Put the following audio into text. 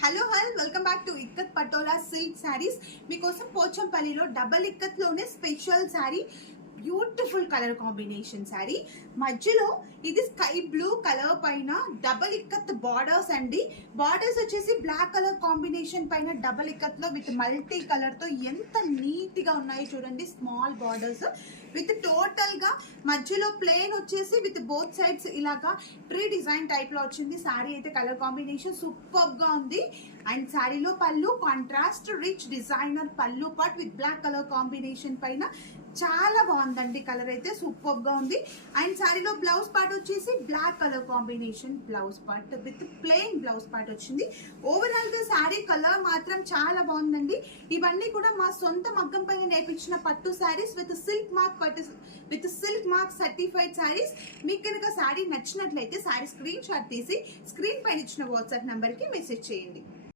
Hello welcome back to ikat patola silk saris. మీకోసం పోచంపల్లిలో double ఇక్కత్లోనే special sari, beautiful colour combination sari. మధ్యలో ఇది స్కై బ్లూ కలర్ పైన డబల్ ఇక్కత్ బార్డర్స్ అండి. బార్డర్స్ వచ్చేసి బ్లాక్ కలర్ కాంబినేషన్ పైన డబల్ ఇక్కత్ లో విత్ మల్టీ కలర్ తో ఎంత నీట్ గా ఉన్నాయో చూడండి. స్మాల్ బార్డర్స్ విత్ టోటల్ గా మధ్యలో ప్లేన్ వచ్చేసి విత్ బోత్ సైడ్స్ ఇలాగా ట్రీ డిజైన్ టైప్ లో వచ్చింది. శారీ అయితే కలర్ కాంబినేషన్ సూపర్ గా ఉంది. అండ్ శారీలో pallu contrast rich designer pallu part with black colour combination పైన చాలా బాగుందండి. కలర్ అయితే సూపర్ గా ఉంది. అండ్ శారీలో బ్లౌజ్ పార్ట్ వచ్చేసి black colour combination blouse part with plain blouse part వచ్చింది. ఓవరాల్ గా శారీ కలర్ మాత్రం చాలా బాగుందండి. ఇవన్నీ కూడా మా సొంత మగ్గం పైన నేర్పించిన పట్టు saris with silk mark certified saris. మీకు కనుక శారీ నచ్చినట్లయితే శారీ స్క్రీన్ షాట్ తీసి స్క్రీన్ పైన ఇచ్చిన వాట్సాప్ నంబర్ కి మెసేజ్ చేయండి.